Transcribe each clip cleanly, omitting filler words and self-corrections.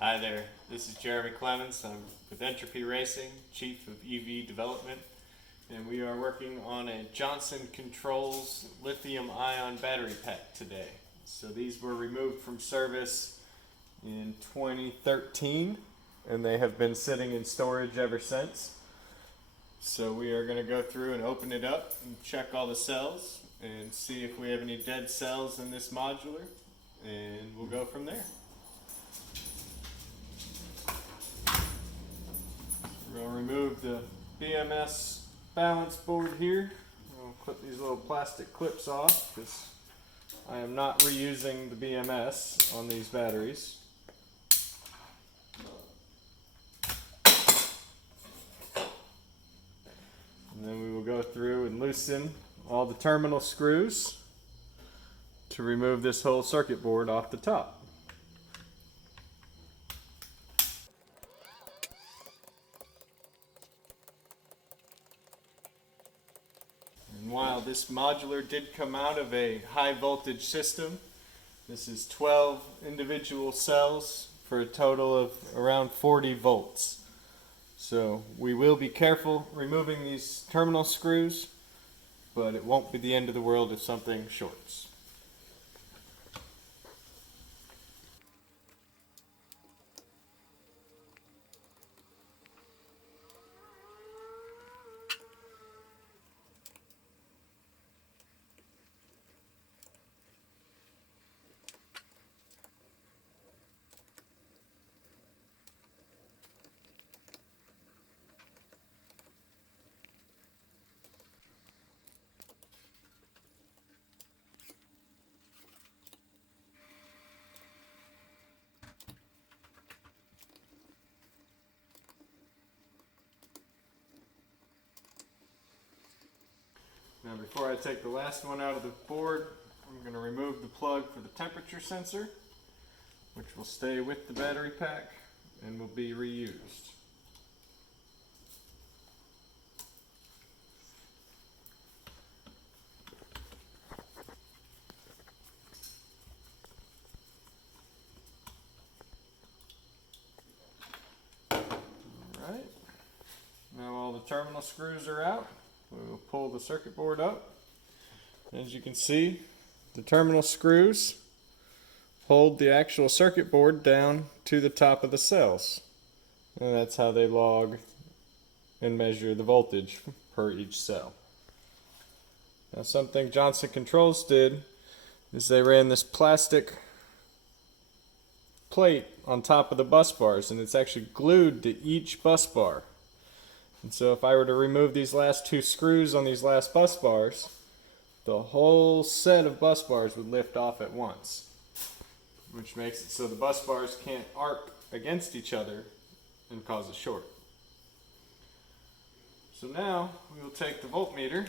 Hi there, this is Clemens. I'm with Entropy Racing, Chief of EV Development, and we are working on a Johnson Controls lithium-ion battery pack today. So these were removed from service in 2013, and they have been sitting in storage ever since. So we are going to go through and open it up and check all the cells and see if we have any dead cells in this modular, and we'll go from there. We're going to remove the BMS balance board here. I'll clip these little plastic clips off because I am not reusing the BMS on these batteries. And then we will go through and loosen all the terminal screws to remove this whole circuit board off the top. And while this modular did come out of a high voltage system, this is 12 individual cells for a total of around 40 volts. So we will be careful removing these terminal screws, but it won't be the end of the world if something shorts. Now before I take the last one out of the board, I'm going to remove the plug for the temperature sensor, which will stay with the battery pack and will be reused. Alright, now all the terminal screws are out. We'll pull the circuit board up. As you can see, the terminal screws hold the actual circuit board down to the top of the cells. And that's how they log and measure the voltage per each cell. Now something Johnson Controls did is they ran this plastic plate on top of the bus bars, and it's actually glued to each bus bar. And so if I were to remove these last two screws on these last bus bars, the whole set of bus bars would lift off at once, which makes it so the bus bars can't arc against each other and cause a short. So now we will take the voltmeter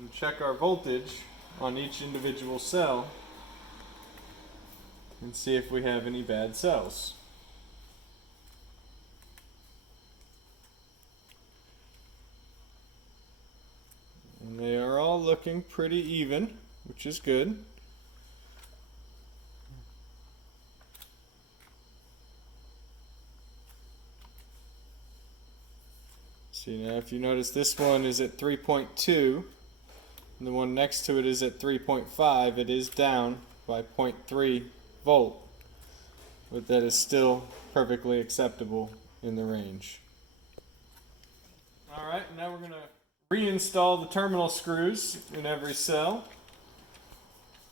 and check our voltage on each individual cell and see if we have any bad cells. And they are all looking pretty even, which is good. See, now if you notice, this one is at 3.2 and the one next to it is at 3.5. It is down by 0.3 volt, but that is still perfectly acceptable in the range. Alright, now we're going to reinstall the terminal screws in every cell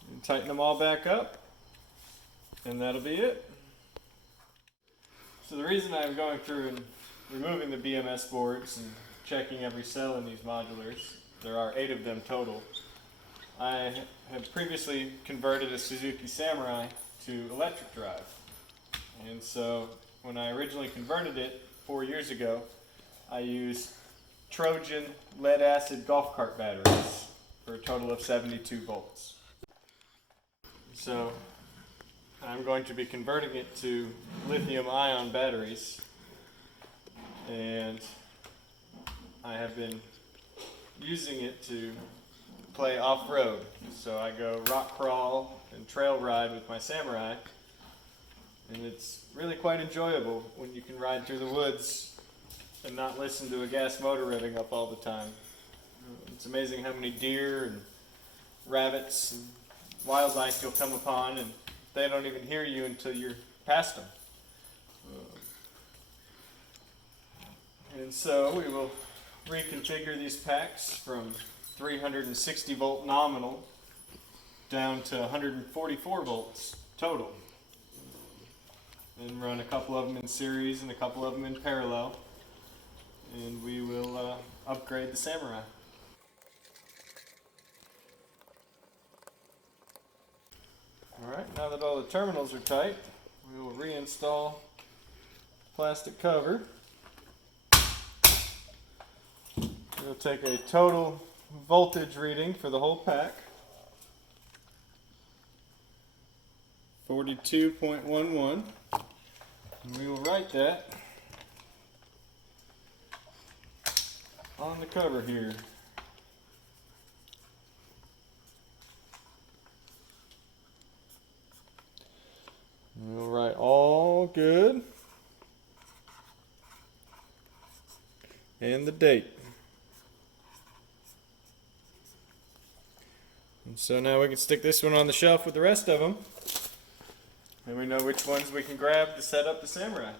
and tighten them all back up, and that'll be it. So the reason I'm going through and removing the BMS boards and checking every cell in these modulars, there are 8 of them total. I had previously converted a Suzuki Samurai to electric drive, and so when I originally converted it 4 years ago, I used Trojan lead acid golf cart batteries for a total of 72 volts. So I'm going to be converting it to lithium ion batteries, and I have been using it to play off-road. So I go rock crawl and trail ride with my Samurai. And it's really quite enjoyable when you can ride through the woods and not listen to a gas motor revving up all the time. It's amazing how many deer and rabbits and wildlife you'll come upon, and they don't even hear you until you're past them. And so we will reconfigure these packs from 360 volt nominal down to 144 volts total, and run a couple of them in series and a couple of them in parallel, and we will upgrade the Samurai. Alright, now that all the terminals are tight, we will reinstall plastic cover. We'll take a total voltage reading for the whole pack. 42.11. And we will write that on the cover here. We'll write all good and the date. And so now we can stick this one on the shelf with the rest of them, and we know which ones we can grab to set up the Samurai.